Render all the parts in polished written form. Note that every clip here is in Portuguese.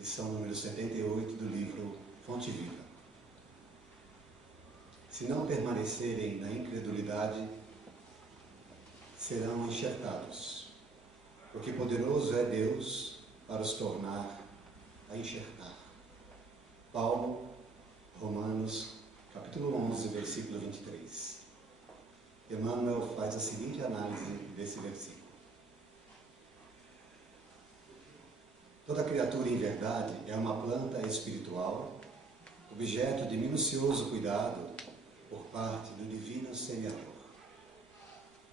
lição número 78 do livro Fonte Viva. Se não permanecerem na incredulidade, serão enxertados, porque poderoso é Deus para os tornar a enxertar. Paulo, Romanos, capítulo 11, versículo 23. Emmanuel faz a seguinte análise desse versículo. Toda criatura em verdade é uma planta espiritual, objeto de minucioso cuidado por parte do divino semeador.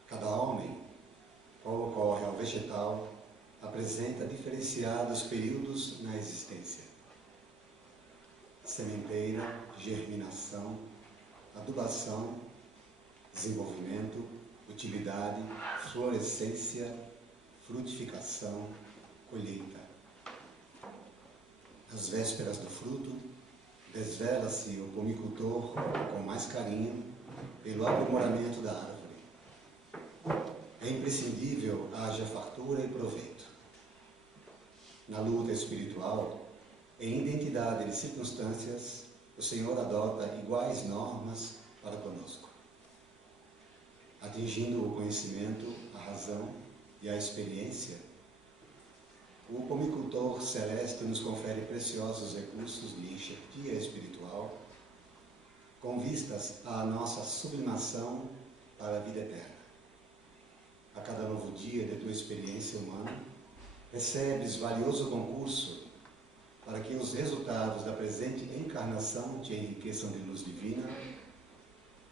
Cada homem, qual ocorre ao vegetal, apresenta diferenciados períodos na existência: sementeira, germinação, adubação, desenvolvimento, utilidade, florescência, frutificação, colheita. Às vésperas do fruto, desvela-se o pomicultor com mais carinho pelo aprimoramento da árvore. É imprescindível haja fartura e proveito. Na luta espiritual, em identidade de circunstâncias, o Senhor adota iguais normas para conosco. Atingindo o conhecimento, a razão e a experiência, o pomicultor celeste nos confere preciosos recursos de enxertia espiritual, com vistas à nossa sublimação para a vida eterna. A cada novo dia de tua experiência humana, recebes valioso concurso para que os resultados da presente encarnação te enriqueçam de luz divina,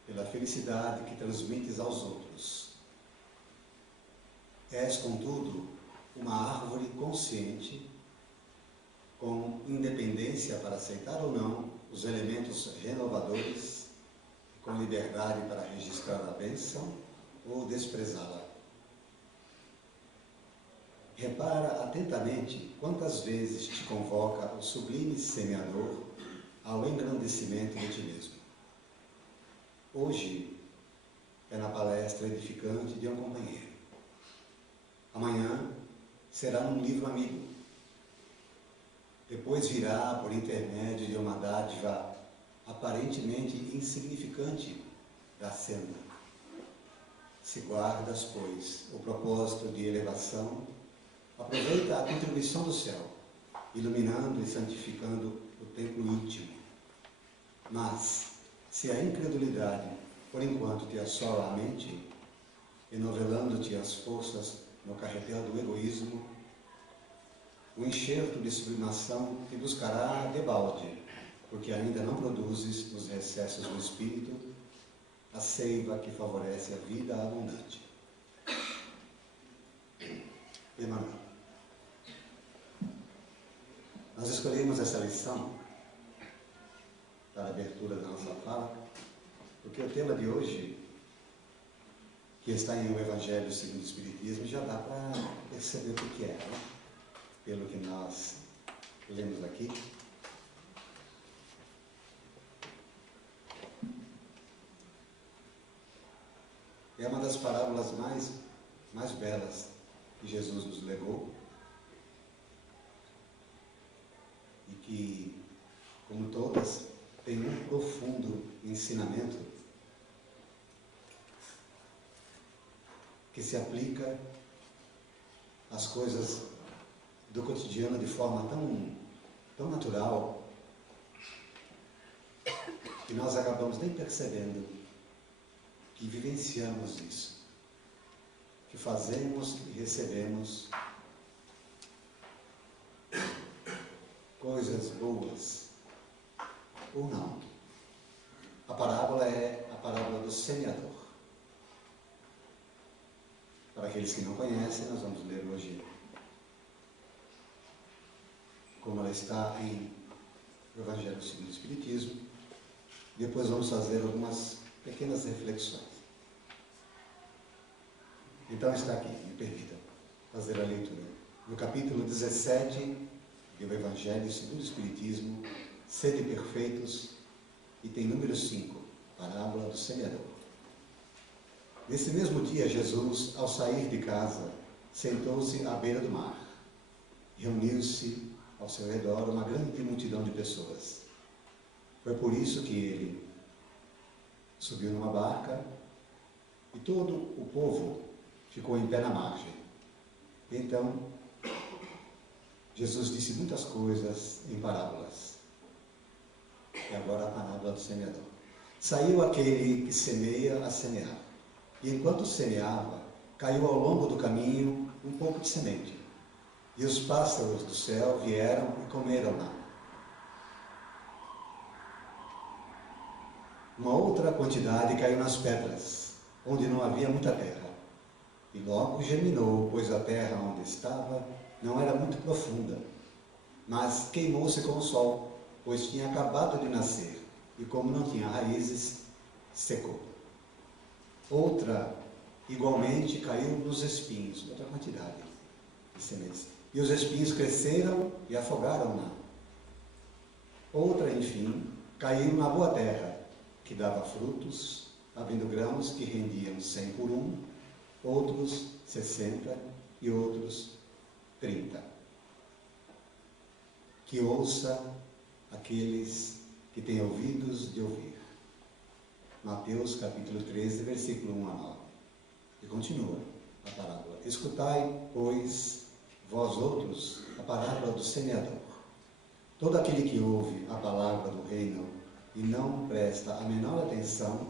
pela felicidade que transmites aos outros. És, contudo, uma árvore consciente, com independência para aceitar ou não os elementos renovadores, com liberdade para registrar a bênção ou desprezá-la. Repara atentamente quantas vezes te convoca o sublime semeador ao engrandecimento de ti mesmo. Hoje é na palestra edificante de um companheiro. Amanhã será num livro amigo. Depois virá por intermédio de uma dádiva aparentemente insignificante da senda. Se guardas, pois, o propósito de elevação, aproveita a contribuição do céu, iluminando e santificando o templo íntimo. Mas, se a incredulidade, por enquanto, te assola a mente, enovelando-te as forças no carretel do egoísmo, o enxerto de sublimação te buscará debalde, porque ainda não produzes, nos recessos do espírito, a seiva que favorece a vida abundante. Emmanuel. Nós escolhemos essa lição para a abertura da nossa fala, porque o tema de hoje, que está em O Evangelho segundo o Espiritismo, já dá para perceber o que é, né? Pelo que nós lemos aqui. É uma das parábolas mais belas que Jesus nos legou e que, como todas, tem um profundo ensinamento que se aplica às coisas do cotidiano de forma tão natural que nós acabamos nem percebendo que vivenciamos isso, que fazemos e recebemos coisas boas ou não. A parábola é a parábola do semeador. Para aqueles que não conhecem, nós vamos ler hoje como ela está em O Evangelho segundo o Espiritismo. Depois vamos fazer algumas pequenas reflexões. Então está aqui, me permita fazer a leitura. No capítulo 17 do Evangelho segundo o Espiritismo, Sede perfeitos, item número 5, parábola do semeador. Nesse mesmo dia, Jesus, ao sair de casa, sentou-se à beira do mar. Reuniu-se ao seu redor uma grande multidão de pessoas. Foi por isso que ele subiu numa barca e todo o povo ficou em pé na margem. Então, Jesus disse muitas coisas em parábolas. E agora a parábola do semeador. Saiu aquele que semeia a semear. E enquanto semeava, caiu ao longo do caminho um pouco de semente. E os pássaros do céu vieram e comeram-na. Uma outra quantidade caiu nas pedras, onde não havia muita terra. E logo germinou, pois a terra onde estava não era muito profunda. Mas queimou-se com o sol, pois tinha acabado de nascer. E como não tinha raízes, secou. Outra, igualmente, caiu nos espinhos, outra quantidade de sementes. E os espinhos cresceram e afogaram-na. Outra, enfim, caiu na boa terra, que dava frutos, havendo grãos que rendiam 100 por um, outros 60 e outros 30. Que ouça aqueles que têm ouvidos de ouvir. Mateus capítulo 13, versículo 1 a 9. E continua a parábola. Escutai, pois, vós outros, a parábola do semeador. Todo aquele que ouve a palavra do reino e não presta a menor atenção,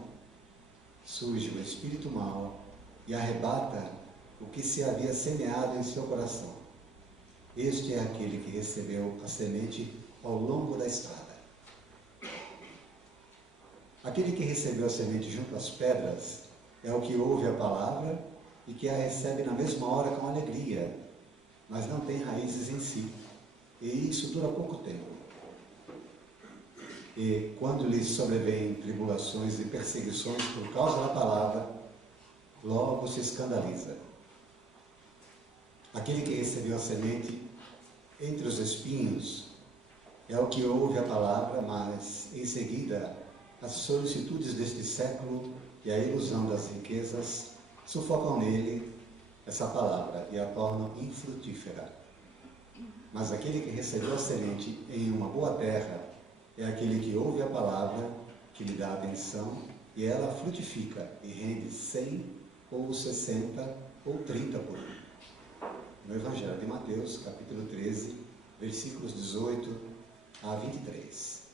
surge o espírito mau e arrebata o que se havia semeado em seu coração. Este é aquele que recebeu a semente ao longo da estrada. Aquele que recebeu a semente junto às pedras é o que ouve a palavra e que a recebe na mesma hora com alegria, mas não tem raízes em si. E isso dura pouco tempo. E quando lhes sobrevêm tribulações e perseguições por causa da palavra, logo se escandaliza. Aquele que recebeu a semente entre os espinhos é o que ouve a palavra, mas em seguida as solicitudes deste século e a ilusão das riquezas sufocam nele essa palavra e a tornam infrutífera. Mas aquele que recebeu a semente em uma boa terra é aquele que ouve a palavra, que lhe dá atenção, e ela frutifica e rende 100 ou 60 ou 30 por um. No Evangelho de Mateus, capítulo 13, versículos 18 a 23.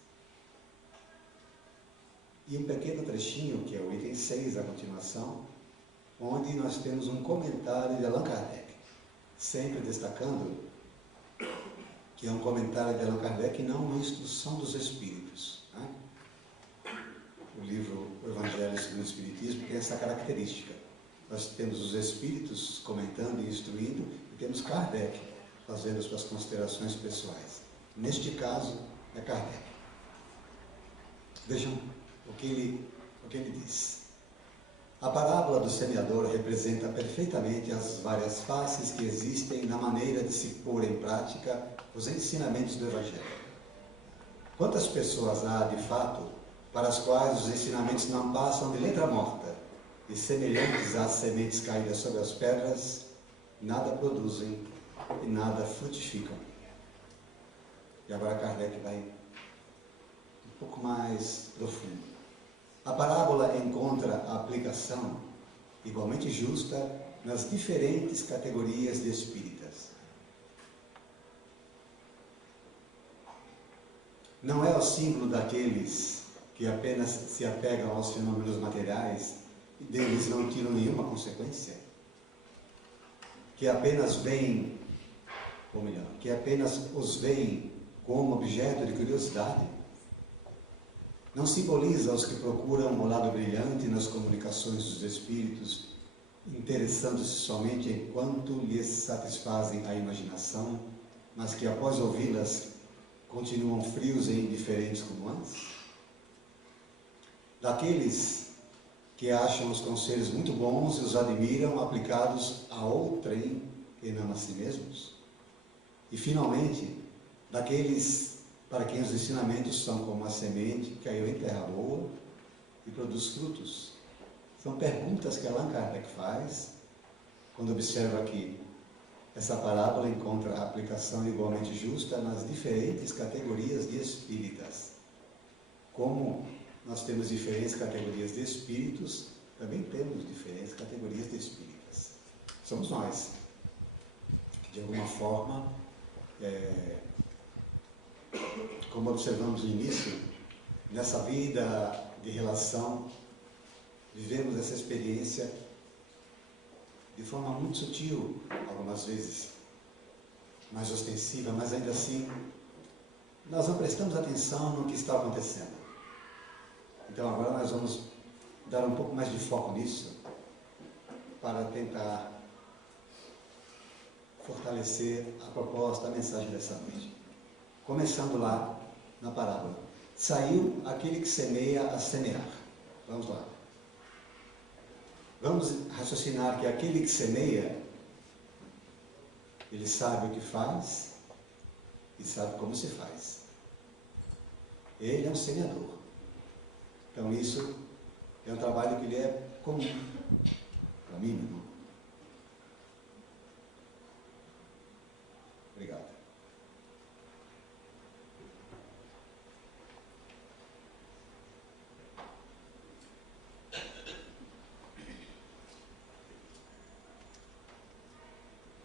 E um pequeno trechinho, que é o item 6, a continuação, onde nós temos um comentário de Allan Kardec, sempre destacando que é um comentário de Allan Kardec e não uma instrução dos Espíritos. Né? O livro O Evangelho segundo o Espiritismo tem essa característica. Nós temos os Espíritos comentando e instruindo, e temos Kardec fazendo suas considerações pessoais. Neste caso, é Kardec. Vejam o que ele diz. A parábola do semeador representa perfeitamente as várias faces que existem na maneira de se pôr em prática os ensinamentos do Evangelho. Quantas pessoas há, de fato, para as quais os ensinamentos não passam de letra morta e, semelhantes às sementes caídas sobre as pedras, nada produzem e nada frutificam? E agora Kardec vai um pouco mais profundo. A parábola encontra a aplicação igualmente justa nas diferentes categorias de espíritas. Não é o símbolo daqueles que apenas se apegam aos fenômenos materiais e deles não tiram nenhuma consequência? Que apenas veem, ou melhor, que apenas os veem como objeto de curiosidade? Não simboliza os que procuram o lado brilhante nas comunicações dos espíritos, interessando-se somente enquanto lhes satisfazem a imaginação, mas que após ouvi-las continuam frios e indiferentes como antes? Daqueles que acham os conselhos muito bons e os admiram aplicados a outrem e não a si mesmos? E finalmente, daqueles para quem os ensinamentos são como a semente que caiu em terra boa e produz frutos? São perguntas que Allan Kardec faz quando observa que essa parábola encontra a aplicação igualmente justa nas diferentes categorias de espíritas. Como nós temos diferentes categorias de espíritos, também temos diferentes categorias de espíritas. Somos nós, que de alguma forma, como observamos no início, nessa vida de relação, vivemos essa experiência de forma muito sutil, algumas vezes mais ostensiva, mas ainda assim nós não prestamos atenção no que está acontecendo. Então agora nós vamos dar um pouco mais de foco nisso para tentar fortalecer a proposta, a mensagem dessa noite. Começando lá na parábola. Saiu aquele que semeia a semear. Vamos lá. Vamos raciocinar que aquele que semeia, ele sabe o que faz e sabe como se faz. Ele é um semeador. Então isso é um trabalho que lhe é comum. Para mim, meu irmão. Obrigado.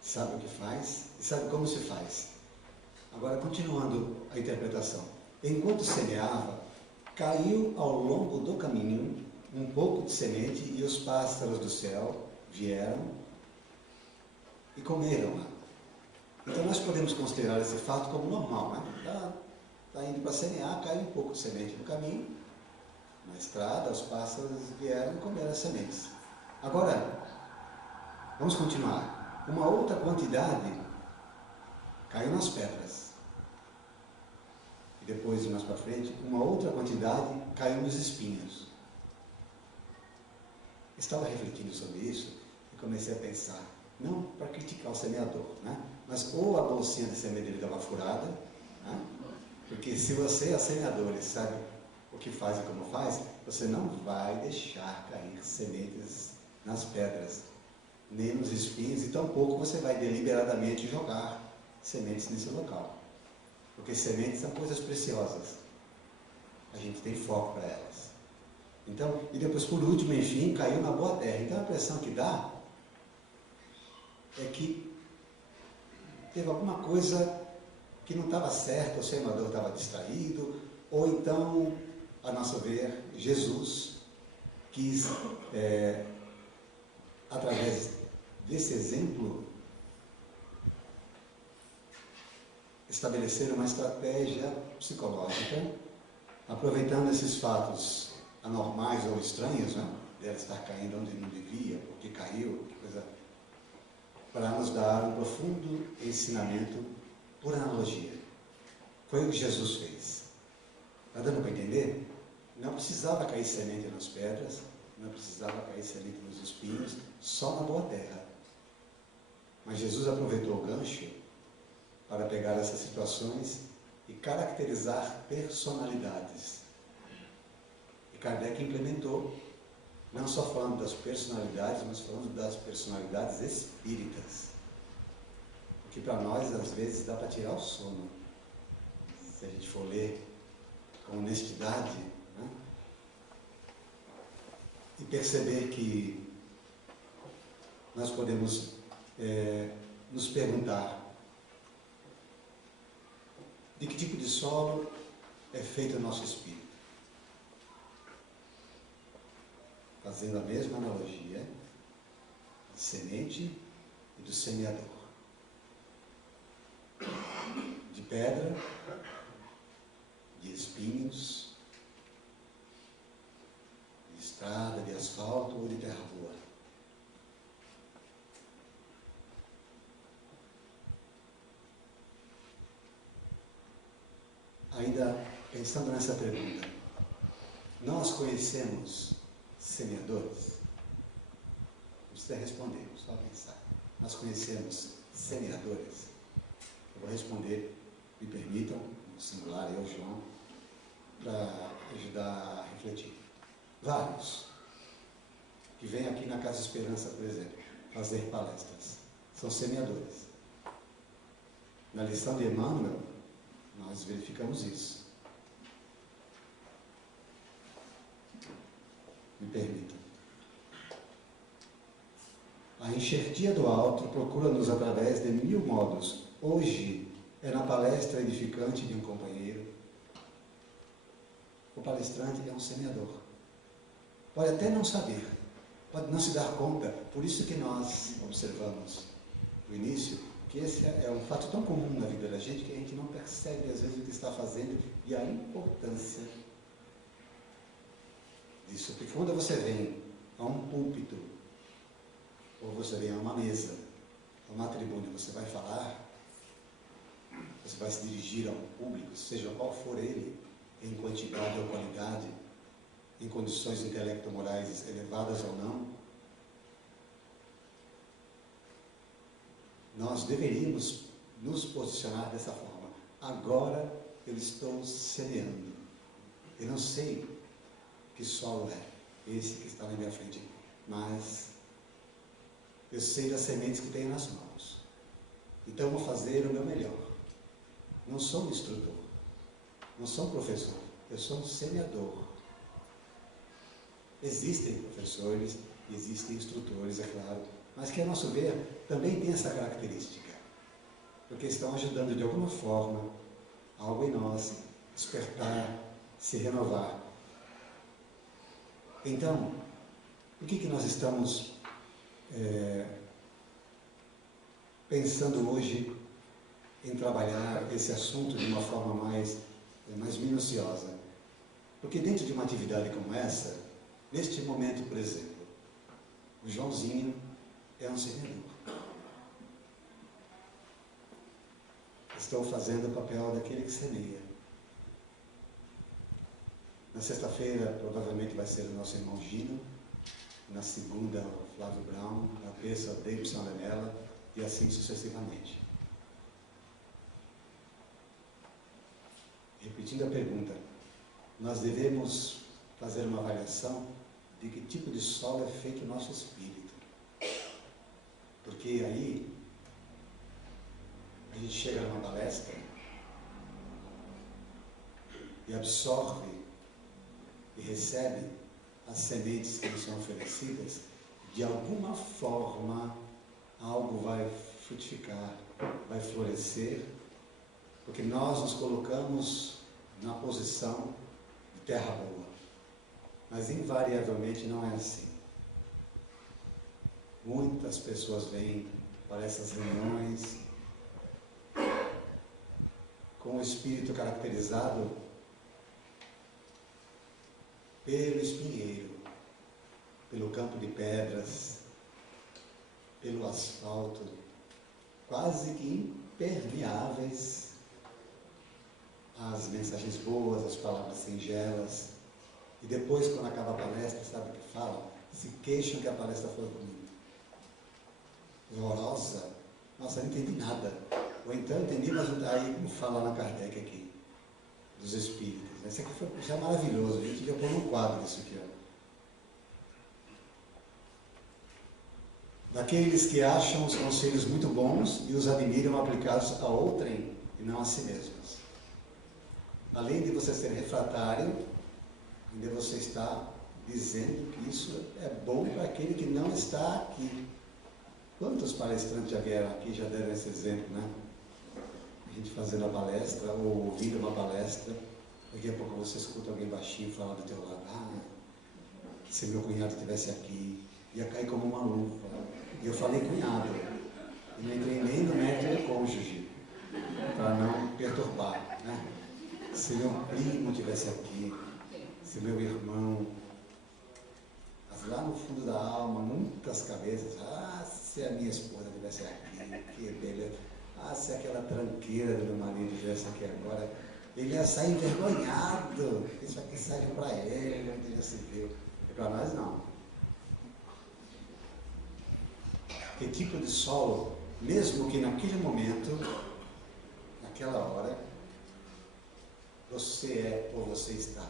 Sabe o que faz e sabe como se faz. Agora, continuando a interpretação. Enquanto semeava, caiu ao longo do caminho um pouco de semente e os pássaros do céu vieram e comeram lá. Então, nós podemos considerar esse fato como normal, né? Está indo para semear, cai um pouco de semente no caminho, na estrada, os pássaros vieram e comeram as sementes. Agora, vamos continuar. Uma outra quantidade caiu nas pedras. E depois, mais para frente, uma outra quantidade caiu nos espinhos. Estava refletindo sobre isso e comecei a pensar, não para criticar o semeador, né? Mas ou a bolsinha de semente dele estava furada, né? Porque se você é semeador e sabe o que faz e como faz, você não vai deixar cair sementes nas pedras, nem nos espinhos, e tampouco você vai deliberadamente jogar sementes nesse local. Porque sementes são coisas preciosas. A gente tem foco para elas. Então, e depois, por último, enfim, caiu na boa terra. Então, a impressão que dá é que teve alguma coisa que não estava certa, o semeador estava distraído, ou então, a nosso ver, Jesus quis, através desse exemplo, estabelecer uma estratégia psicológica, aproveitando esses fatos anormais ou estranhos, né? Dela estar caindo onde não devia, porque caiu, que coisa, para nos dar um profundo ensinamento por analogia. Foi o que Jesus fez. Está dando para entender? Não precisava cair semente nas pedras, não precisava cair semente nos espinhos, só na boa terra. Mas Jesus aproveitou o gancho para pegar essas situações e caracterizar personalidades. E Kardec implementou, não só falando das personalidades, mas falando das personalidades espíritas. Porque para nós, às vezes, dá para tirar o sono. Se a gente for ler com honestidade, né? E perceber que nós podemos nos perguntar de que tipo de solo é feito o nosso espírito. Fazendo a mesma analogia de semente e do semeador. De pedra, de espinhos, de estrada, de asfalto ou de terra boa. Ainda pensando nessa pergunta, nós conhecemos semeadores? Não precisa responder, só pensar. Nós conhecemos semeadores? Eu vou responder, me permitam, no singular, eu, João, para ajudar a refletir. Vários que vêm aqui na Casa Esperança, por exemplo, fazer palestras. São semeadores. Na lição de Emmanuel, nós verificamos isso. Me permita. A enxertia do alto procura-nos através de 1000 modos. Hoje é na palestra edificante de um companheiro. O palestrante é um semeador. Pode até não saber, pode não se dar conta. Por isso que nós observamos no início que esse é um fato tão comum na vida da gente que a gente não percebe às vezes o que está fazendo e a importância disso. Porque quando você vem a um púlpito, ou você vem a uma mesa, a uma tribuna, você vai falar, você vai se dirigir a um público, seja qual for ele, em quantidade ou qualidade, em condições intelecto-morais elevadas ou não, nós deveríamos nos posicionar dessa forma. Agora eu estou semeando. Eu não sei que solo é esse que está na minha frente, mas eu sei das sementes que tenho nas mãos. Então eu vou fazer o meu melhor. Não sou um instrutor, não sou um professor, eu sou um semeador. Existem professores, existem instrutores, é claro, mas que, a nosso ver, também tem essa característica, porque estão ajudando de alguma forma algo em nós, despertar, se renovar. Então, por que nós estamos pensando hoje em trabalhar esse assunto de uma forma mais minuciosa? Porque dentro de uma atividade como essa, neste momento, por exemplo, o Joãozinho é um semeador. Estou fazendo o papel daquele que semeia. Na sexta-feira, provavelmente vai ser o nosso irmão Gino. Na segunda, o Flávio Brown. Na terça, o Davidson Lemela. E assim sucessivamente. Repetindo a pergunta, nós devemos fazer uma avaliação de que tipo de solo é feito o nosso espírito. Porque aí, a gente chega numa palestra e absorve e recebe as sementes que nos são oferecidas, de alguma forma algo vai frutificar, vai florescer, porque nós nos colocamos na posição de terra boa. Mas invariavelmente não é assim. Muitas pessoas vêm para essas reuniões com o espírito caracterizado pelo espinheiro, pelo campo de pedras, pelo asfalto, quase que impermeáveis às mensagens boas, às palavras singelas. E depois, quando acaba a palestra, sabe o que falam? Se queixam que a palestra foi ruim, horrorosa. Nossa, não entendi nada. Ou então entendi, mas aí como fala Allan Kardec aqui, dos espíritos. Esse aqui foi já maravilhoso, a gente já pôr um quadro disso aqui, ó. Daqueles que acham os conselhos muito bons e os admiram aplicados a outrem e não a si mesmos. Além de você ser refratário, ainda você está dizendo que isso é bom para aquele que não está aqui. Quantos palestrantes já vieram aqui, já deram esse exemplo, né? A gente fazendo a palestra, ou ouvindo uma palestra, daqui a pouco você escuta alguém baixinho falar do teu lado, se meu cunhado estivesse aqui, ia cair como uma luva. E eu falei cunhado, e não entrei nem no mérito do cônjuge, para não perturbar, né? Se meu primo estivesse aqui, se meu irmão, mas lá no fundo da alma, muitas cabeças, se a minha esposa estivesse aqui, que beleza, se aquela tranqueira do meu marido estivesse aqui agora, ele ia sair envergonhado, isso aqui serve para ele, não teria se viu, e para nós não. Que tipo de solo, mesmo que naquele momento, naquela hora, você é ou você está.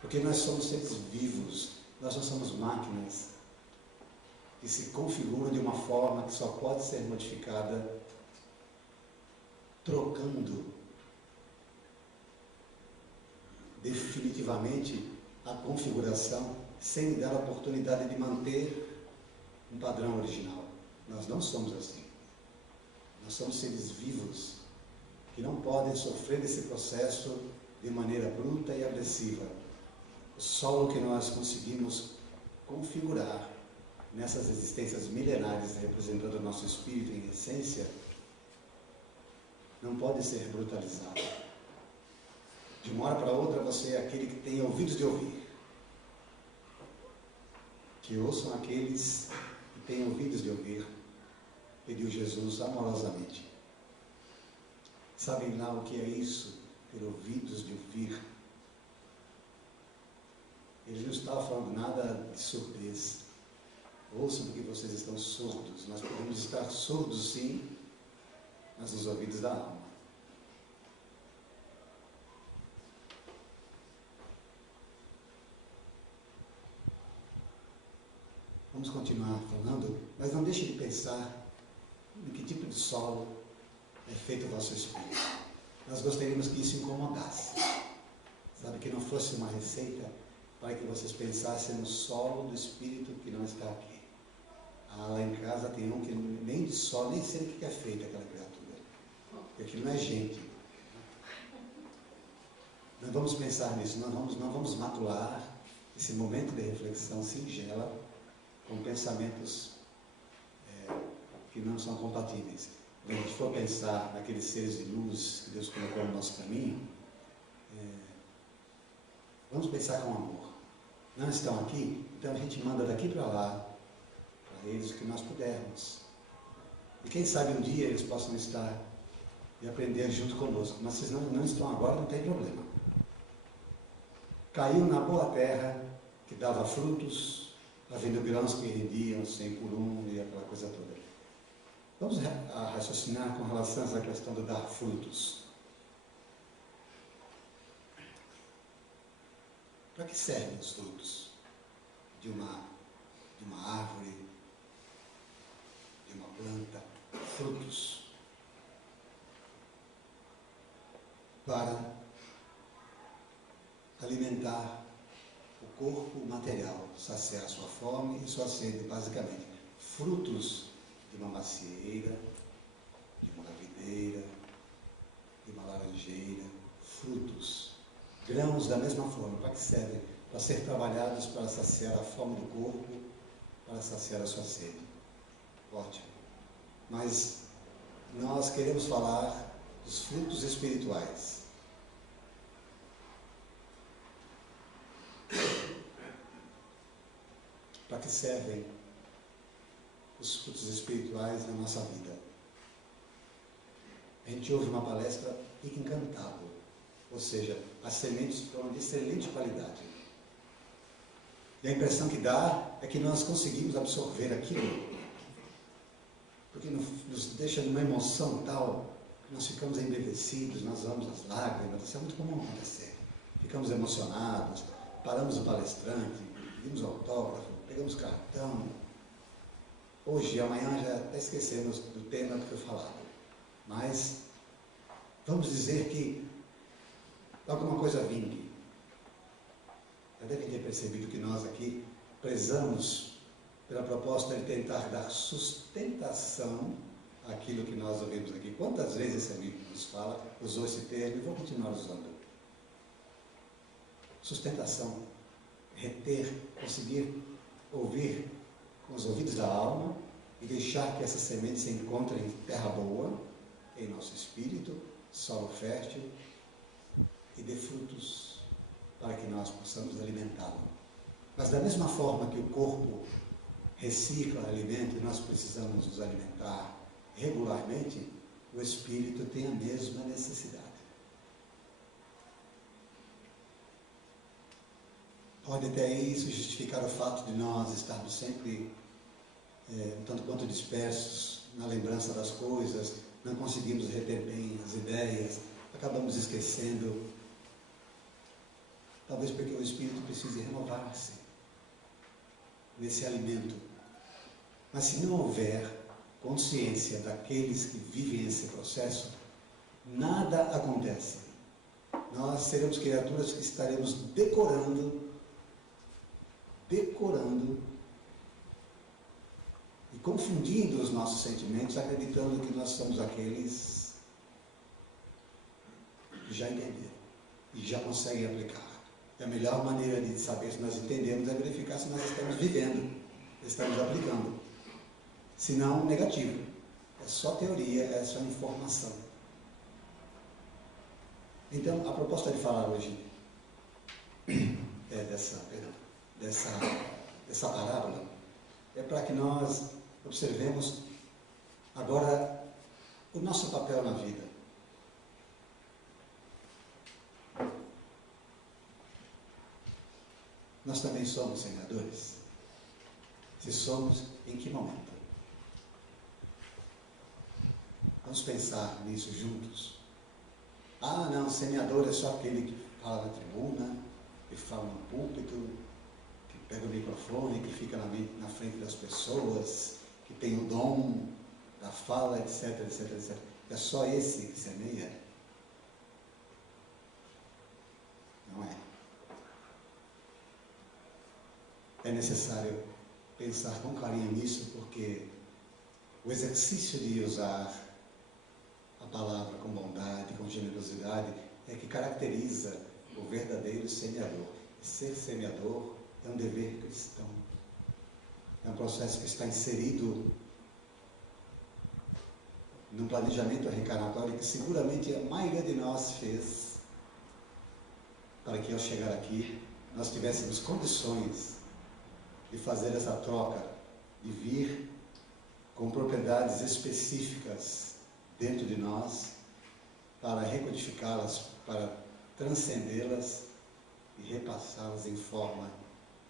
Porque nós somos seres vivos, nós não somos máquinas que se configuram de uma forma que só pode ser modificada trocando definitivamente a configuração sem dar a oportunidade de manter um padrão original. Nós não somos assim. Nós somos seres vivos que não podem sofrer esse processo de maneira bruta e agressiva. O solo que nós conseguimos configurar nessas existências milenares representando o nosso espírito em essência não pode ser brutalizado. De uma hora para outra você é aquele que tem ouvidos de ouvir. Que ouçam aqueles que têm ouvidos de ouvir, pediu Jesus amorosamente. Sabem lá o que é isso, ter ouvidos de ouvir? Ele não estava falando nada de surdez. Ouçam porque vocês estão surdos. Nós podemos estar surdos sim, mas nos ouvidos da alma. Vamos continuar falando, mas não deixe de pensar em que tipo de solo é feito o vosso espírito. Nós gostaríamos que isso incomodasse. Sabe, que não fosse uma receita para que vocês pensassem no solo do espírito que não está aqui. Lá em casa tem um que nem de solo, nem sei o que é feito aquela criatura. Porque aquilo não é gente. Não vamos pensar nisso, não vamos macular esse momento de reflexão singela com pensamentos que não são compatíveis. Quando a gente for pensar naqueles seres de luz que Deus colocou no nosso caminho, vamos pensar com amor. Não estão aqui? Então a gente manda daqui para lá, para eles o que nós pudermos. E quem sabe um dia eles possam estar e aprender junto conosco. Mas se não estão agora, não tem problema. Caiu na boa terra, que dava frutos, havendo grãos que rendiam 100 por 1 e aquela coisa toda. Vamos raciocinar com relação a essa questão de dar frutos. Para que servem os frutos de uma árvore, de uma planta? Frutos para alimentar o corpo material, saciar sua fome e sua sede, basicamente. Frutos de uma macieira, de uma videira, de uma laranjeira, frutos. Grãos da mesma forma, para que servem? Para ser trabalhados para saciar a fome do corpo, para saciar a sua sede. Ótimo. Mas nós queremos falar dos frutos espirituais. Para que servem os frutos espirituais na nossa vida? A gente ouve uma palestra, fica encantado. Ou seja, as sementes foram de excelente qualidade. E a impressão que dá é que nós conseguimos absorver aquilo, porque nos deixa numa emoção tal, que nós ficamos embevecidos, nós vamos às lágrimas, isso é muito comum acontecer. Ficamos emocionados, paramos o palestrante, pedimos autógrafo, pegamos cartão. Hoje e amanhã já até esquecemos do tema que foi falado. Mas vamos dizer que alguma coisa vingue. Já devem ter percebido que nós aqui prezamos pela proposta de tentar dar sustentação àquilo que nós ouvimos aqui. Quantas vezes esse amigo nos fala, usou esse termo e vou continuar usando. Sustentação, reter, conseguir ouvir com os ouvidos da alma e deixar que essas sementes se encontrem em terra boa, em nosso espírito, solo fértil, e dê frutos para que nós possamos alimentá-lo. Mas da mesma forma que o corpo recicla alimento e nós precisamos nos alimentar regularmente, o espírito tem a mesma necessidade. Pode até isso justificar o fato de nós estarmos sempre um tanto quanto dispersos na lembrança das coisas, não conseguimos reter bem as ideias, acabamos esquecendo, talvez porque o espírito precise renovar-se nesse alimento. Mas se não houver consciência daqueles que vivem esse processo, nada acontece. Nós seremos criaturas que estaremos decorando e confundindo os nossos sentimentos, acreditando que nós somos aqueles que já entenderam e já conseguem aplicar. E a melhor maneira de saber se nós entendemos é verificar se nós estamos vivendo, estamos aplicando. Se não, negativo. É só teoria, é só informação. Então, a proposta de falar hoje dessa parábola é para que nós observemos agora o nosso papel na vida. Nós também somos semeadores? Se somos, em que momento? Vamos pensar nisso juntos. Ah, não, semeador é só aquele que fala na tribuna, que fala no púlpito, que pega o microfone, que fica na frente das pessoas, que tem o dom da fala, etc, etc, etc. É só esse que semeia? Não é. É necessário pensar com carinho nisso, porque o exercício de usar a palavra com bondade, com generosidade, é que caracteriza o verdadeiro semeador. E ser semeador é um dever cristão. É um processo que está inserido num planejamento reencarnatório que seguramente a maioria de nós fez para que ao chegar aqui nós tivéssemos condições de fazer essa troca, de vir com propriedades específicas dentro de nós, para recodificá-las, para transcendê-las e repassá-las em forma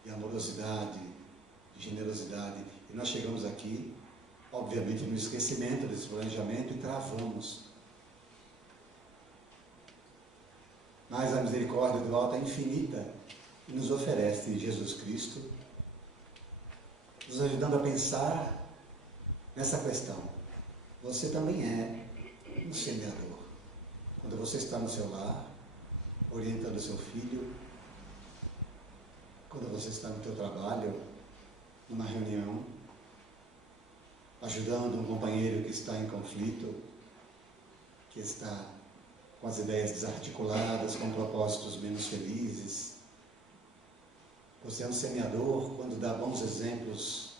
de amorosidade, de generosidade. E nós chegamos aqui, obviamente, no esquecimento desse planejamento e travamos. Mas a misericórdia do alto é infinita e nos oferece Jesus Cristo, nos ajudando a pensar nessa questão. Você também é um semeador. Quando você está no seu lar, orientando o seu filho, quando você está no seu trabalho, numa reunião, ajudando um companheiro que está em conflito, que está com as ideias desarticuladas, com propósitos menos felizes. Você é um semeador quando dá bons exemplos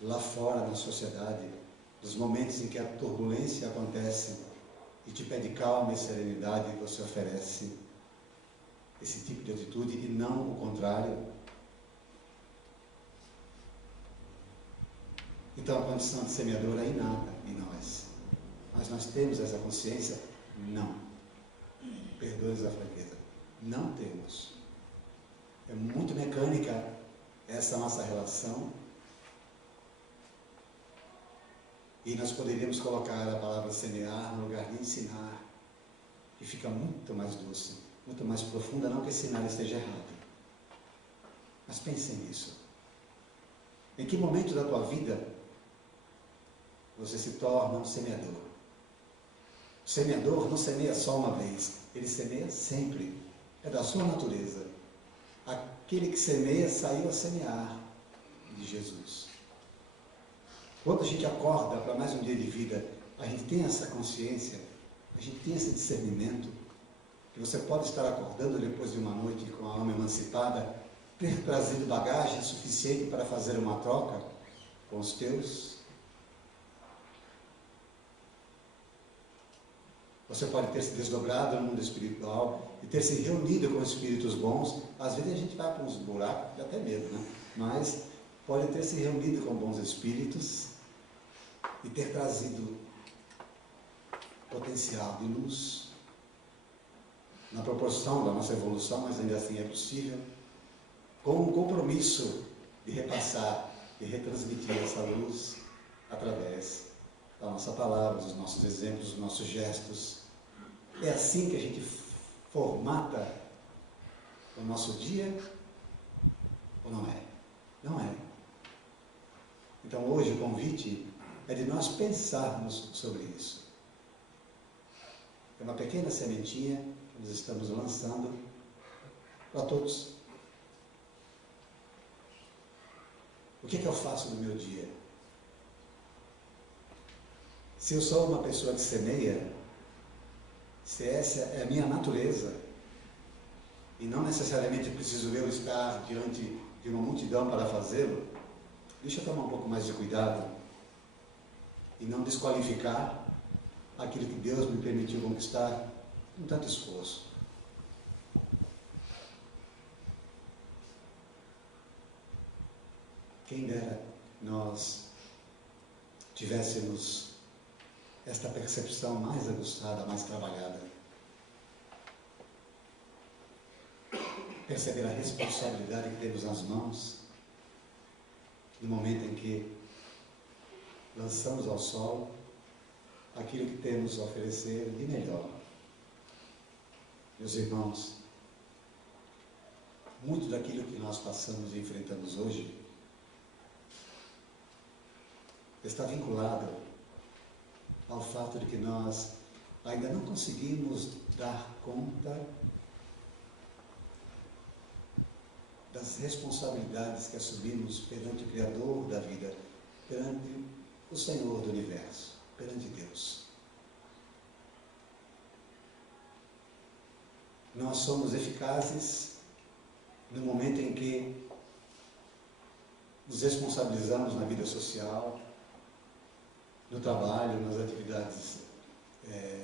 lá fora na sociedade, dos momentos em que a turbulência acontece e te pede calma e serenidade, você oferece esse tipo de atitude e não o contrário. Então a condição de semeador é inata em nós. Mas nós temos essa consciência? Não. Perdoe-nos a fraqueza. Não temos. É muito mecânica essa nossa relação. E nós poderíamos colocar a palavra semear no lugar de ensinar, que fica muito mais doce, muito mais profunda, não que ensinar esteja errado. Mas pense nisso. Em que momento da tua vida você se torna um semeador? O semeador não semeia só uma vez, ele semeia sempre. É da sua natureza. Aquele que semeia saiu a semear de Jesus. Quando a gente acorda para mais um dia de vida, a gente tem essa consciência, a gente tem esse discernimento, que você pode estar acordando depois de uma noite com a alma emancipada, ter trazido bagagem suficiente para fazer uma troca com os teus. Você pode ter se desdobrado no mundo espiritual e ter se reunido com espíritos bons. Às vezes a gente vai para uns buracos, dá até medo, né? Mas pode ter se reunido com bons espíritos e ter trazido potencial de luz na proporção da nossa evolução, mas ainda assim é possível, com um compromisso de repassar e retransmitir essa luz através da nossa palavra, dos nossos exemplos, dos nossos gestos. É assim que a gente formata o nosso dia, ou não é? Não é. Então hoje o convite é de nós pensarmos sobre isso. É uma pequena sementinha que nós estamos lançando para todos. O que eu faço no meu dia? Se eu sou uma pessoa que semeia, se essa é a minha natureza, e não necessariamente preciso eu estar diante de uma multidão para fazê-lo, deixa eu tomar um pouco mais de cuidado e não desqualificar aquilo que Deus me permitiu conquistar com tanto esforço. Quem dera nós tivéssemos esta percepção mais aguçada, mais trabalhada. Perceber a responsabilidade que temos nas mãos no momento em que lançamos ao sol aquilo que temos a oferecer de melhor. Meus irmãos, muito daquilo que nós passamos e enfrentamos hoje está vinculado ao fato de que nós ainda não conseguimos dar conta das responsabilidades que assumimos perante o Criador da vida, perante o Senhor do Universo, perante Deus. Nós somos eficazes no momento em que nos responsabilizamos na vida social, no trabalho, nas atividades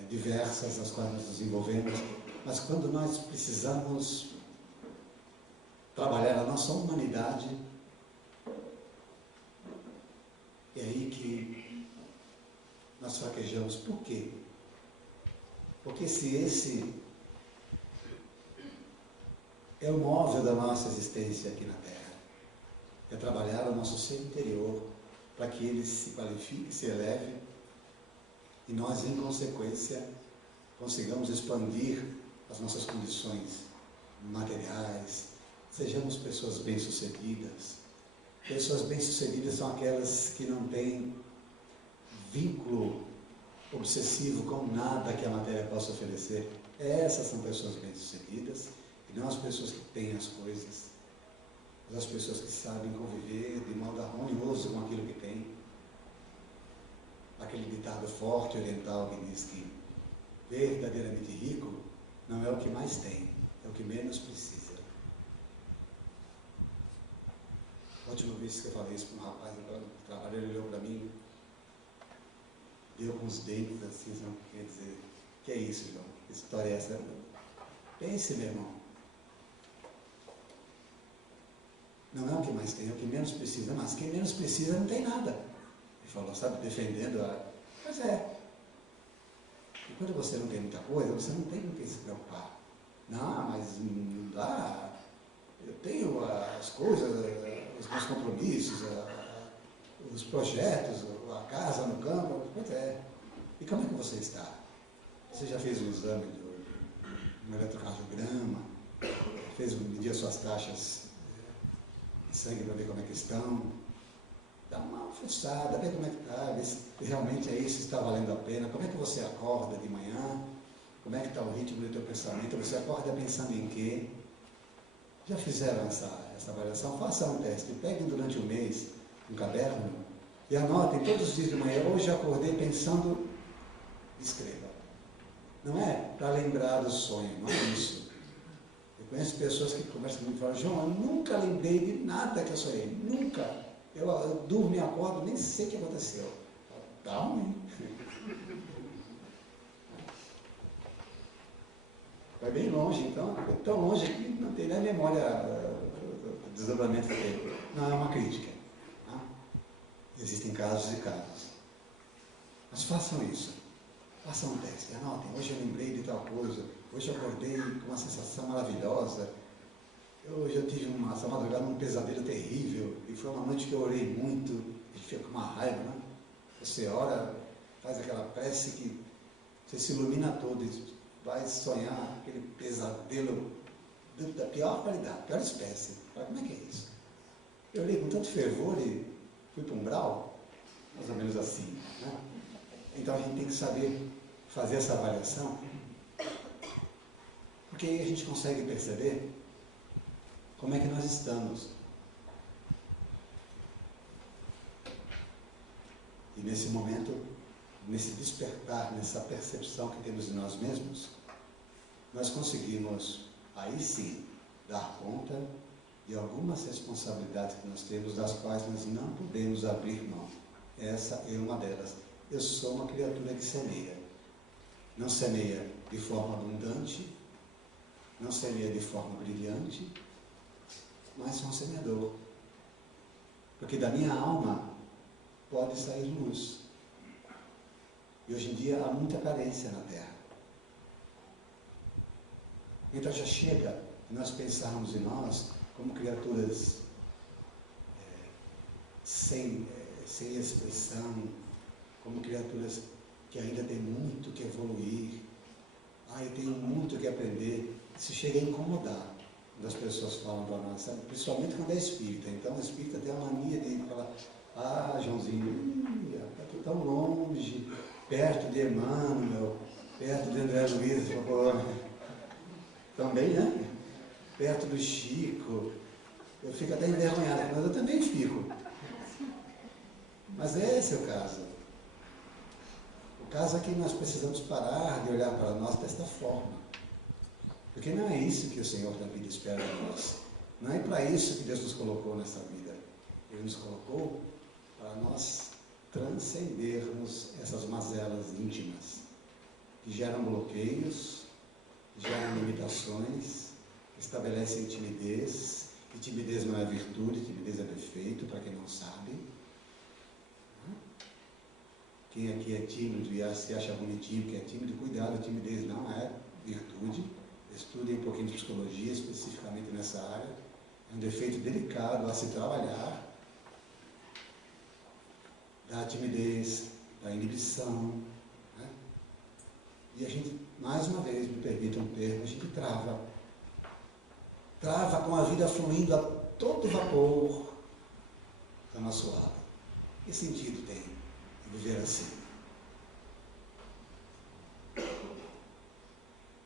diversas nas quais nos desenvolvemos, mas quando nós precisamos trabalhar a nossa humanidade, é aí que nós fraquejamos. Por quê? Porque se esse é o móvel da nossa existência aqui na Terra, é trabalhar o nosso ser interior para que ele se qualifique, se eleve, e nós, em consequência, consigamos expandir as nossas condições materiais, sejamos pessoas bem-sucedidas. Pessoas bem-sucedidas são aquelas que não têm vínculo obsessivo com nada que a matéria possa oferecer. Essas são pessoas bem-sucedidas, e não as pessoas que têm as coisas, mas as pessoas que sabem conviver de modo harmonioso com aquilo que têm. Aquele ditado forte oriental que diz que verdadeiramente rico não é o que mais tem, é o que menos precisa. A última vez que eu falei isso para um rapaz no trabalho, ele olhou para mim, deu com os dentes assim, não quer dizer, que é isso, irmão? Que história é essa? Pense, meu irmão. Não é o que mais tem, é o que menos precisa, mas quem menos precisa não tem nada. Ele falou, sabe, defendendo a... Pois é. E quando você não tem muita coisa, você não tem com quem se preocupar. Não, mas não dá. Eu tenho as coisas, os meus compromissos, os projetos, a casa no campo. Pois é. E como é que você está? Você já fez um exame de um eletrocardiograma? Fez medir as suas taxas de sangue para ver como é que estão? Dá uma fuçada, vê como é que está, vê se realmente é isso, está valendo a pena. Como é que você acorda de manhã? Como é que está o ritmo do teu pensamento? Você acorda pensando em quê? Já fizeram essa avaliação? Façam um teste. Peguem durante o mês um caderno e anotem todos os dias de manhã. Hoje acordei pensando, escreva. Não é para lembrar do sonho, não é isso. Eu conheço pessoas que conversam comigo e falam, João, eu nunca lembrei de nada que eu sonhei. Nunca. Eu durmo e acordo, nem sei o que aconteceu. Tá ruim. Vai bem longe, então. Tão longe que não tem nem memória do desdobramento dele. Não é uma crítica. Tá? Existem casos e casos. Mas façam isso. Façam um teste. Anotem. Hoje eu lembrei de tal coisa. Hoje eu acordei com uma sensação maravilhosa. Hoje eu tive essa madrugada um pesadelo terrível. E foi uma noite que eu orei muito. A gente fica com uma raiva, né? Você ora, faz aquela prece que você se ilumina todo e vai sonhar aquele pesadelo da pior qualidade, pior espécie. Como é que é isso? Eu orei com tanto fervor e fui para um umbral, mais ou menos assim, né? Então a gente tem que saber fazer essa avaliação Porque aí a gente consegue perceber como é que nós estamos. E nesse momento, nesse despertar, nessa percepção que temos de nós mesmos, nós conseguimos, aí sim, dar conta de algumas responsabilidades que nós temos, das quais nós não podemos abrir mão. Essa é uma delas. Eu sou uma criatura que semeia. Não semeia de forma abundante, não semeia de forma brilhante, mas sou um semeador. Porque da minha alma pode sair luz. E hoje em dia há muita carência na Terra. Então já chega nós pensarmos em nós como criaturas sem expressão, como criaturas que ainda têm muito que evoluir. Eu tenho muito que aprender. Se chega a incomodar quando as pessoas falam para nós, sabe? Principalmente quando é espírita. Então o espírita tem uma mania de falar: Joãozinho, está tudo tão longe, perto de Emmanuel, perto de André Luiz, também, né? Perto do Chico. Eu fico até envergonhado, mas eu também fico. Mas esse é o caso. O caso é que nós precisamos parar de olhar para nós desta forma. Porque não é isso que o Senhor da vida espera de nós. Não é para isso que Deus nos colocou nessa vida. Ele nos colocou para nós transcendermos essas mazelas íntimas que geram bloqueios, geram limitações, estabelecem timidez. E timidez não é virtude, timidez é defeito, para quem não sabe. Quem aqui é tímido e se acha bonitinho porque é tímido, cuidado, timidez não é virtude. Estudem um pouquinho de psicologia, especificamente nessa área. É um defeito delicado a se trabalhar. Da timidez, da inibição. Né? E a gente, mais uma vez, me permitam um termo, a gente trava. Trava com a vida fluindo a todo vapor da nossa alma. Que sentido tem viver assim?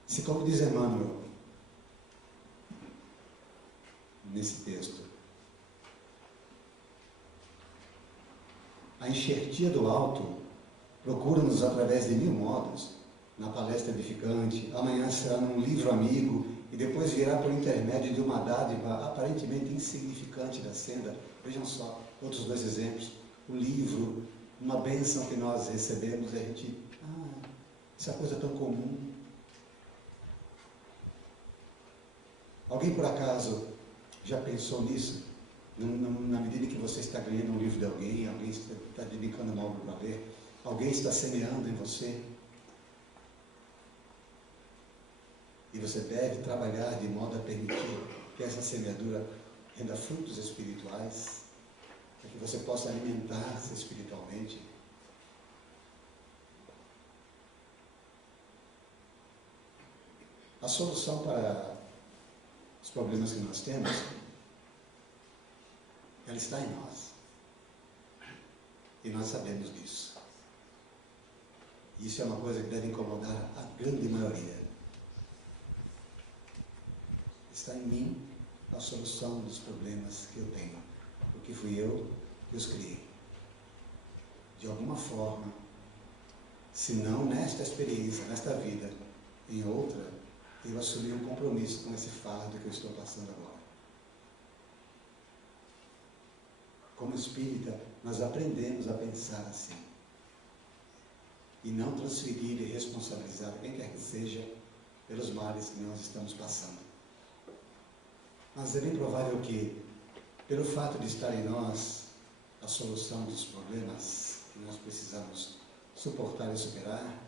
Se, como diz Emmanuel, nesse texto, a enxertia do alto procura-nos através de 1000 modos, na palestra edificante, amanhã será num livro amigo, e depois virá por intermédio de uma dádiva aparentemente insignificante da senda. Vejam só, outros 2 exemplos. O livro, uma bênção que nós recebemos, e a gente, isso é coisa tão comum. Alguém por acaso já pensou nisso? Na medida que você está ganhando um livro de alguém está dedicando uma obra para ler, alguém está semeando em você, e você deve trabalhar de modo a permitir que essa semeadura renda frutos espirituais, para que você possa alimentar-se espiritualmente. A solução para os problemas que nós temos, ela está em nós. E nós sabemos disso. Isso é uma coisa que deve incomodar a grande maioria. Está em mim a solução dos problemas que eu tenho, porque fui eu que os criei. De alguma forma, se não nesta experiência, nesta vida, em outra, eu assumi um compromisso com esse fardo que eu estou passando agora. Como espírita, nós aprendemos a pensar assim. E não transferir e responsabilizar quem quer que seja pelos males que nós estamos passando. Mas é bem provável que, pelo fato de estar em nós a solução dos problemas que nós precisamos suportar e superar,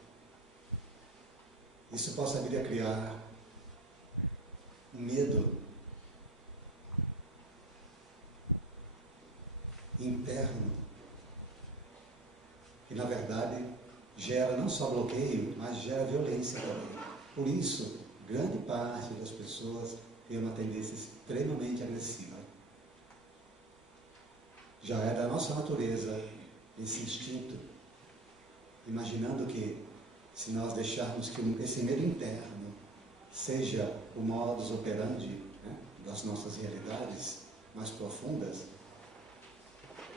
isso possa vir a criar um medo interno, que na verdade gera não só bloqueio, mas gera violência também. Por isso, grande parte das pessoas tem uma tendência extremamente agressiva. Já é da nossa natureza esse instinto, imaginando que se nós deixarmos que esse medo interno seja o modus operandi, né, das nossas realidades mais profundas,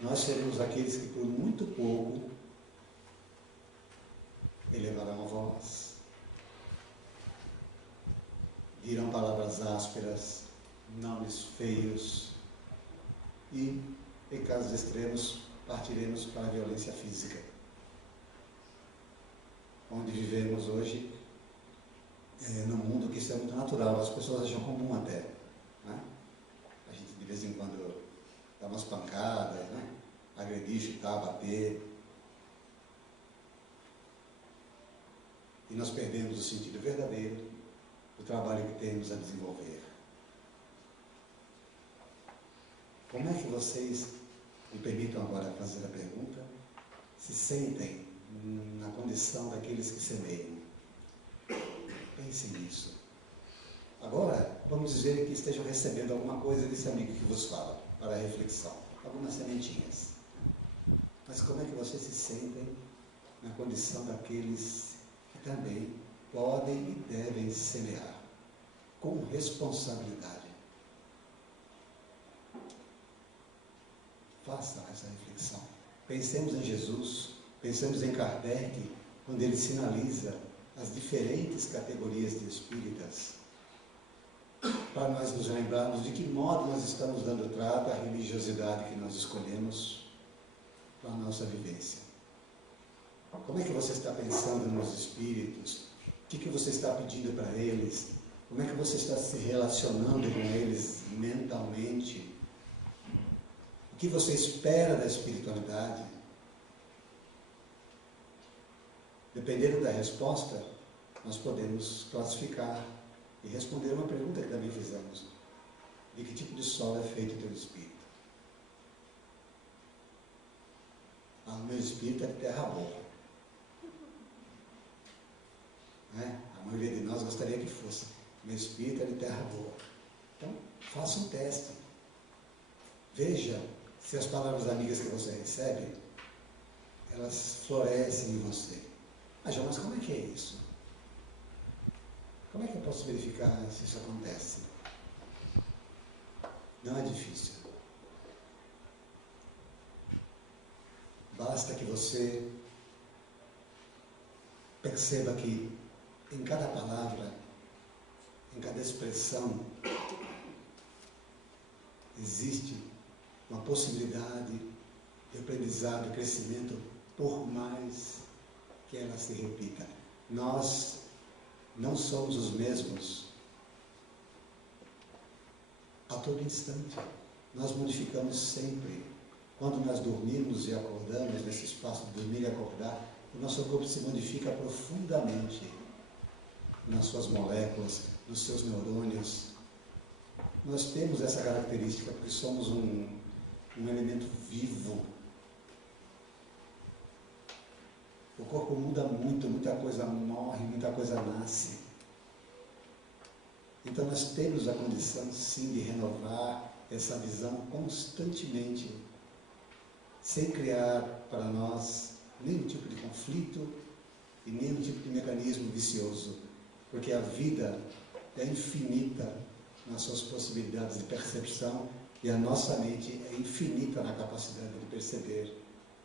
nós seremos aqueles que por muito pouco elevarão a voz, dirão palavras ásperas, nomes feios e, em casos extremos, partiremos para a violência física. Onde vivemos hoje, num mundo que isso é muito natural, as pessoas acham comum até, né? A gente de vez em quando dá umas pancadas, né? Agredir, chutar, bater. E nós perdemos o sentido verdadeiro do trabalho que temos a desenvolver. Como é que vocês, me permitam agora fazer a pergunta, se sentem na condição daqueles que semeiam? Pensem nisso. Agora, vamos dizer que estejam recebendo alguma coisa desse amigo que vos fala, para a reflexão, algumas sementinhas. Mas como é que vocês se sentem na condição daqueles que também podem e devem semear com responsabilidade? Façam essa reflexão. Pensemos em Jesus, pensemos em Kardec, quando ele sinaliza as diferentes categorias de espíritas, para nós nos lembrarmos de que modo nós estamos dando trato à religiosidade que nós escolhemos para a nossa vivência. Como é que você está pensando nos espíritos? O que você está pedindo para eles? Como é que você está se relacionando com eles mentalmente? O que você espera da espiritualidade? Dependendo da resposta, nós podemos classificar e responder uma pergunta que também fizemos. De que tipo de solo é feito o teu espírito? O meu espírito é de terra boa. Né? A maioria de nós gostaria que fosse. Meu espírito é de terra boa. Então, faça um teste. Veja se as palavras amigas que você recebe, elas florescem em você. Mas como é que é isso? Como é que eu posso verificar se isso acontece? Não é difícil. Basta que você perceba que em cada palavra, em cada expressão, existe uma possibilidade de aprendizado, de crescimento, por mais que ela se repita. Nós não somos os mesmos a todo instante. Nós modificamos sempre. Quando nós dormimos e acordamos, nesse espaço de dormir e acordar, o nosso corpo se modifica profundamente nas suas moléculas, nos seus neurônios. Nós temos essa característica porque somos um elemento vivo. O corpo muda muito, muita coisa morre, muita coisa nasce. Então nós temos a condição, sim, de renovar essa visão constantemente, sem criar para nós nenhum tipo de conflito e nenhum tipo de mecanismo vicioso, porque a vida é infinita nas suas possibilidades de percepção e a nossa mente é infinita na capacidade de perceber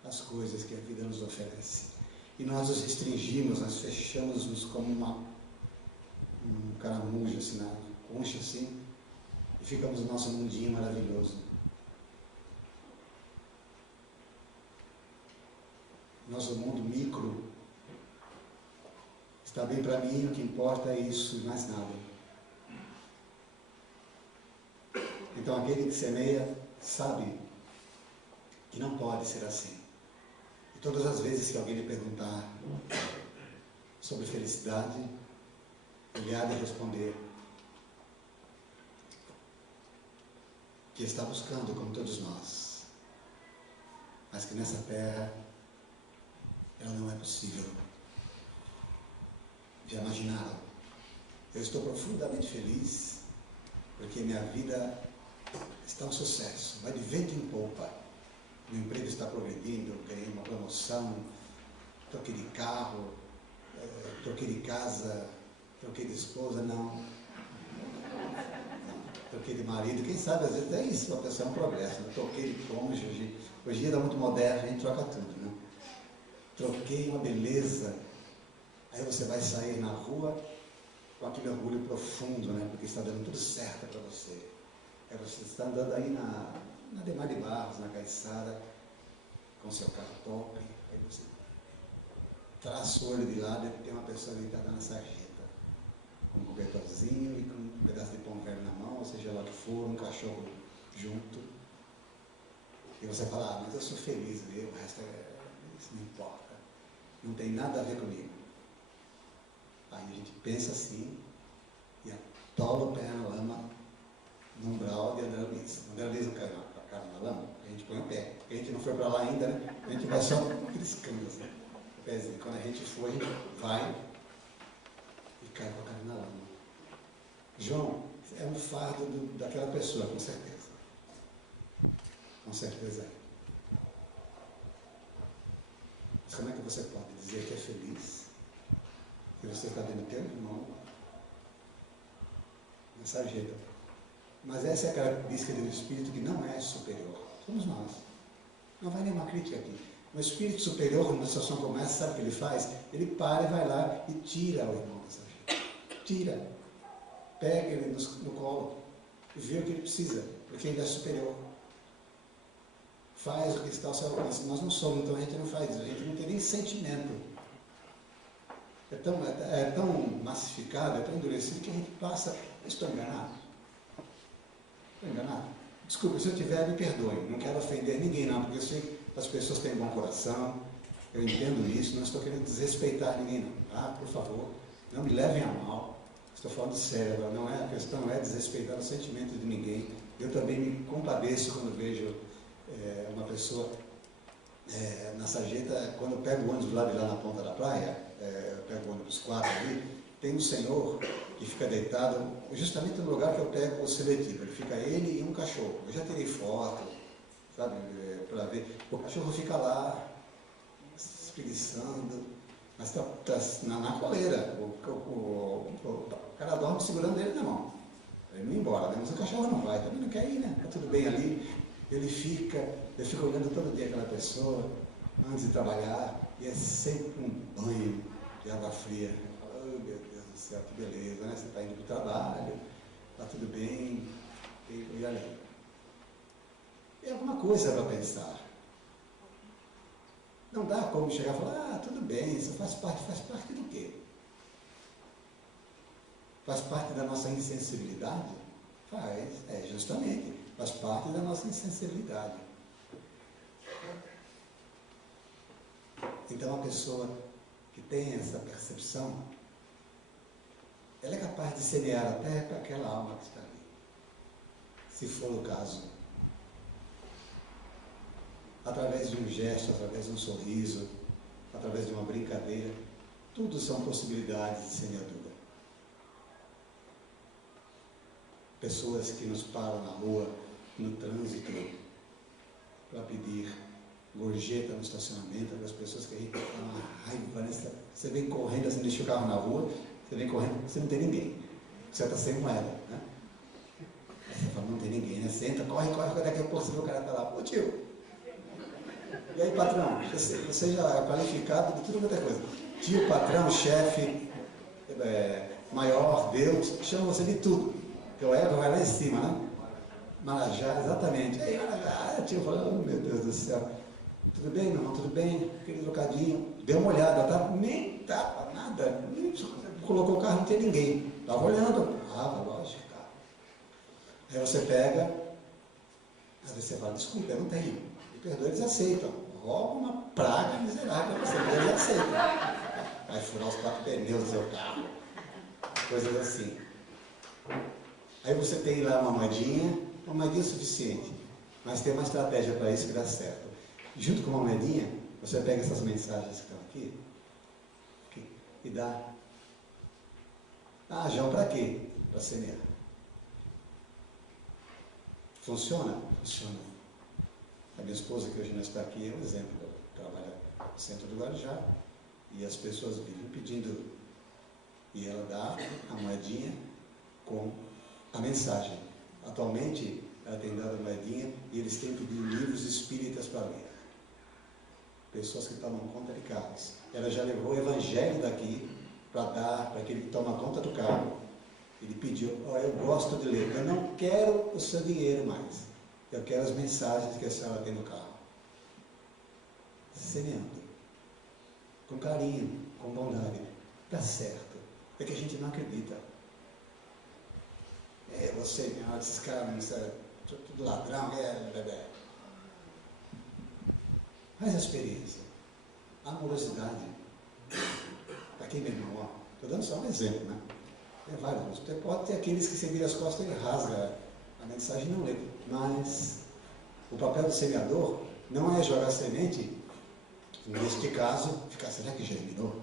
as coisas que a vida nos oferece. E nós nos restringimos, nós fechamos-nos como um caramujo, assim, na concha, assim, e ficamos no nosso mundinho maravilhoso. Nosso mundo micro está bem para mim, o que importa é isso e mais nada. Então aquele que semeia sabe que não pode ser assim. E todas as vezes que alguém lhe perguntar sobre felicidade, ele há de responder que está buscando, como todos nós, mas que nessa terra ela não é possível. Já imaginaram? Eu estou profundamente feliz porque minha vida está um sucesso, vai de vento em popa. Meu emprego está progredindo, ganhei uma promoção, troquei de carro, troquei de casa, Troquei de esposa, não. Troquei de marido, quem sabe, às vezes é isso, a pessoa é um progresso. Né? Troquei de cônjuge, hoje em dia está muito moderno, a gente troca tudo, né? Troquei uma beleza. Aí você vai sair na rua com aquele orgulho profundo, né? Porque está dando tudo certo para você. Aí você está andando aí na Demar de Barros, na Caiçara, com seu carro top, aí você traça o olho de lado e tem uma pessoa deitada na sarjeta, com um cobertorzinho e com um pedaço de pão velho na mão, ou seja lá o que for, um cachorro junto. E você fala, mas eu sou feliz, viu? O resto isso não importa. Não tem nada a ver comigo. Aí a gente pensa assim e atola o pé na lama no umbral de André Luiz. André Luiz não caiu na lama, a gente põe o pé. Porque a gente não foi para lá ainda, né? A gente vai só triscando assim. Pezinho. Quando a gente for, a gente vai e cai com a cara na lama. João, é um fardo daquela pessoa, com certeza. Com certeza é. Mas como é que você pode dizer que é feliz? Que você está vendo teu irmão nessa jeito. Mas essa é a característica do espírito que não é superior. Somos nós. Não vai nenhuma crítica aqui. O espírito superior, numa situação como essa, sabe o que ele faz? Ele para e vai lá e tira o irmão dessa gente. Tira. Pega ele no colo e vê o que ele precisa, porque ele é superior. Faz o que está ao seu alcance. Nós não somos, então a gente não faz isso. A gente não tem nem sentimento. É tão massificado, é tão endurecido que a gente passa. Eu estou enganado? Estou enganado? Desculpa, se eu tiver, me perdoe. Não quero ofender ninguém, não, porque eu sei que as pessoas têm bom coração. Eu entendo isso, não estou querendo desrespeitar ninguém, não. Tá? Por favor, não me levem a mal. Estou falando sério agora. Não é, a questão não é desrespeitar os sentimentos de ninguém. Eu também me compadeço quando vejo uma pessoa na sarjeta, quando eu pego o ônibus lá na ponta da praia, eu pego o ônibus 4 ali, tem um senhor que fica deitado justamente no lugar que eu pego o seletivo. Ele fica ele e um cachorro. Eu já tirei foto, sabe, para ver. O cachorro fica lá, espreguiçando, mas está na coleira. O cara dorme segurando ele na mão. Ele não ir embora, né? Mas o cachorro não vai, também não quer ir, né? Está tudo bem ali. Eu fico olhando todo dia aquela pessoa, antes de trabalhar, e é sempre um banho de água fria. Oh, meu Deus do céu, que beleza, né? Você está indo para o trabalho, está tudo bem, e olha aí. É alguma coisa para pensar. Não dá como chegar e falar, tudo bem, isso faz parte do quê? Faz parte da nossa insensibilidade? Faz, justamente, faz parte da nossa insensibilidade. Então, a pessoa que tem essa percepção, ela é capaz de semear até para aquela alma que está ali, se for o caso. Através de um gesto, através de um sorriso, através de uma brincadeira, tudo são possibilidades de semeadura. Pessoas que nos param na rua, no trânsito, para pedir gorjeta no estacionamento, aquelas pessoas que a gente tem uma raiva, né? Você vem correndo, assim, deixa o carro na rua, você vem correndo, você não tem ninguém. Você está sem moeda, né? Aí você fala, não tem ninguém, né? Você entra, corre, daqui a pouco você vê o cara está lá, pô tio, e aí patrão, você já é qualificado de tudo quanto é coisa. Tio, patrão, chefe, maior, Deus, chama você de tudo. Porque o ego vai lá em cima, né? Marajá, exatamente. Aí, Marajá, tio, falando, meu Deus do céu. Tudo bem, irmão? Tudo bem? Aquele trocadinho. Deu uma olhada, tá? Nem tapa, nada. Colocou o carro, não tem ninguém. Estava olhando. Lógico, tá. Aí você pega, às vezes você fala, desculpa, eu não tenho. Me perdoa, eles aceitam. Rouba uma praga miserável, eles aceitam. Vai furar os 4 pneus do seu carro. Coisas assim. Aí você tem lá uma moedinha suficiente. Mas tem uma estratégia para isso que dá certo. Junto com uma moedinha, você pega essas mensagens que estão aqui e dá. João, para quê? Para semear. Funciona? Funciona. A minha esposa, que hoje não está aqui, é um exemplo. Ela trabalha no centro do Guarujá e as pessoas vivem pedindo E ela dá a moedinha com a mensagem. Atualmente, ela tem dado a moedinha e eles têm pedido livros espíritas para ler. Pessoas que tomam conta de carros. Ela já levou o evangelho daqui para dar para aquele que toma conta do carro. Ele pediu: eu gosto de ler, eu não quero o seu dinheiro mais. Eu quero as mensagens que a senhora tem no carro. Semeando. Com carinho, com bondade. Está certo. É que a gente não acredita. Você, esses caras, tudo ladrão, bebê. Faz a experiência. Amorosidade. Para quem mesmo, estou dando só um exemplo, né? Vários. Pode ter aqueles que se viram as costas e rasga a mensagem, não lê. Mas o papel do semeador não é jogar semente, neste caso, ficar, será que germinou?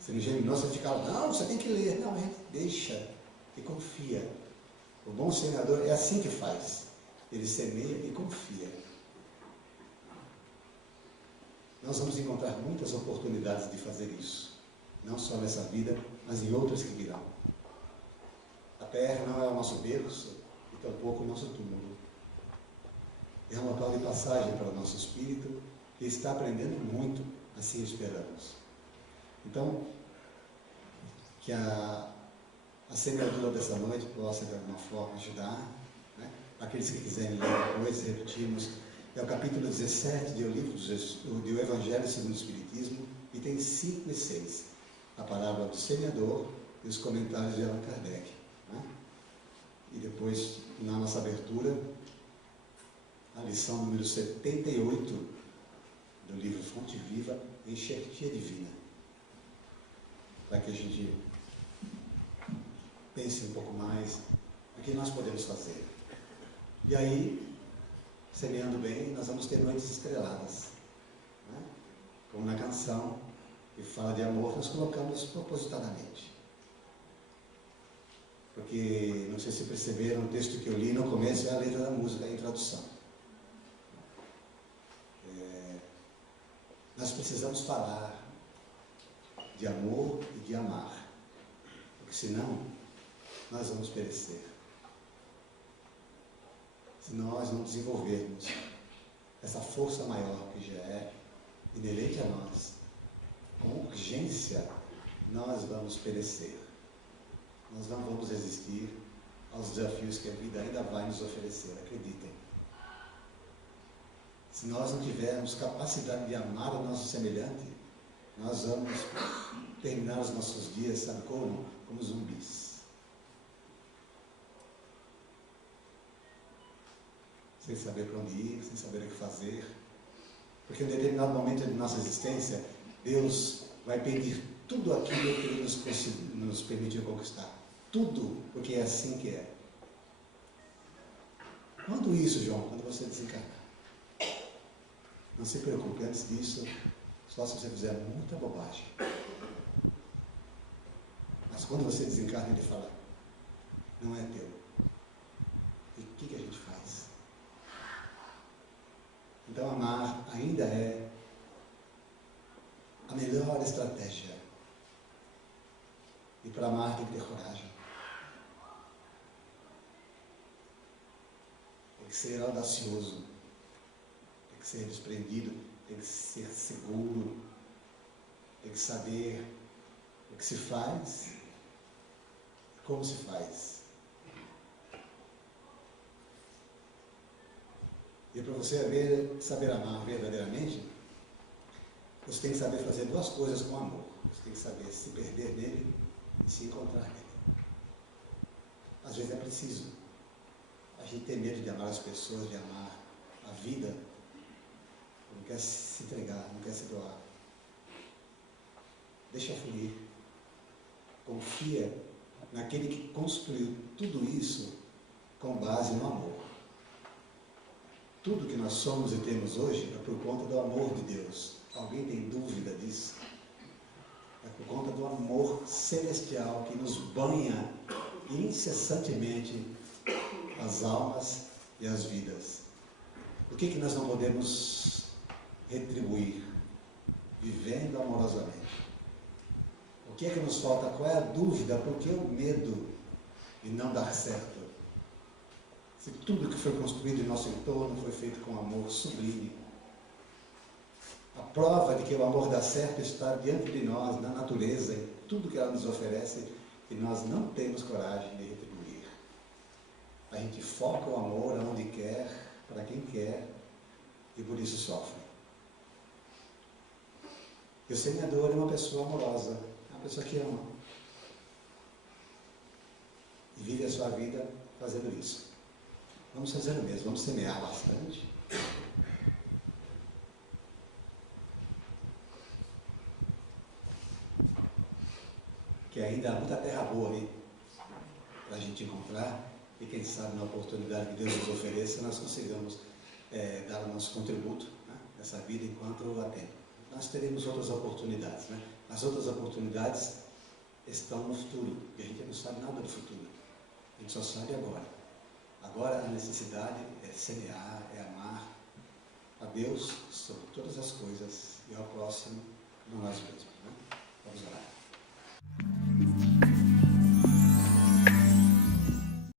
Se não germinou, você fica, não, você tem que ler. Não, deixa e confia. O bom semeador é assim que faz. Ele semeia e confia. Nós vamos encontrar muitas oportunidades de fazer isso. Não só nessa vida, mas em outras que virão. A terra não é o nosso berço e tampouco o nosso túmulo. É um local de passagem para o nosso espírito que está aprendendo muito, assim esperamos. Então, que a semeadura dessa noite possa de alguma forma ajudar, né? Aqueles que quiserem ler depois, repetimos, é o capítulo 17 do livro do Evangelho segundo o Espiritismo, itens 5 e 6. A palavra do semeador e os comentários de Allan Kardec. Né? E depois, na nossa abertura, a lição número 78 do livro Fonte Viva, Enxertia Divina. Para que a gente pense um pouco mais o que nós podemos fazer. E aí, semeando bem, nós vamos ter noites estreladas. Né? Como na canção que fala de amor, nós colocamos propositadamente. Porque, não sei se perceberam, o texto que eu li no começo é a letra da música, a introdução. Nós precisamos falar de amor e de amar. Porque senão, nós vamos perecer. Se nós não desenvolvermos essa força maior que já é inerente a nós, com urgência, nós vamos perecer. Nós não vamos resistir aos desafios que a vida ainda vai nos oferecer, acreditem. Se nós não tivermos capacidade de amar o nosso semelhante, nós vamos terminar os nossos dias, sabe como? Como zumbis. Sem saber para onde ir, sem saber o que fazer. Porque em um determinado momento de nossa existência, Deus vai pedir tudo aquilo que Ele nos permitiu conquistar. Tudo, porque é assim que é. Quando isso, João? Quando você desencarnar. Não se preocupe, antes disso, só se você fizer muita bobagem. Mas quando você desencarna, Ele fala, não é teu. E o que a gente faz? Então, amar ainda é a melhor estratégia. E para amar tem que ter coragem. Tem que ser audacioso. Tem que ser desprendido. Tem que ser seguro. Tem que saber o que se faz, como se faz. E para você saber amar verdadeiramente, você tem que saber fazer duas coisas com amor. Você tem que saber se perder nele e se encontrar nele. Às vezes é preciso. A gente tem medo de amar as pessoas, de amar a vida. Não quer se entregar, não quer se doar. Deixa fluir. Confia naquele que construiu tudo isso com base no amor. Tudo que nós somos e temos hoje é por conta do amor de Deus. Alguém tem dúvida disso? É por conta do amor celestial que nos banha incessantemente as almas e as vidas. Por que nós não podemos retribuir? Vivendo amorosamente. que é que nos falta? Qual é a dúvida? Por que o medo de não dar certo? Se tudo que foi construído em nosso entorno foi feito com amor sublime. A prova de que o amor dá certo está diante de nós, na natureza, em tudo que ela nos oferece, e nós não temos coragem de retribuir. A gente foca o amor aonde quer, para quem quer, e por isso sofre. E o semeador é uma pessoa amorosa, é uma pessoa que ama. E vive a sua vida fazendo isso. Vamos fazer o mesmo, vamos semear bastante. Que ainda há muita terra boa ali para a gente encontrar, e quem sabe na oportunidade que Deus nos ofereça, nós consigamos dar o nosso contributo, né, nessa vida enquanto há tempo. Nós teremos outras oportunidades, né? As outras oportunidades estão no futuro, e a gente não sabe nada do futuro, a gente só sabe agora. Agora a necessidade é semear, é amar a Deus sobre todas as coisas e ao próximo como nós mesmos, né? Vamos orar.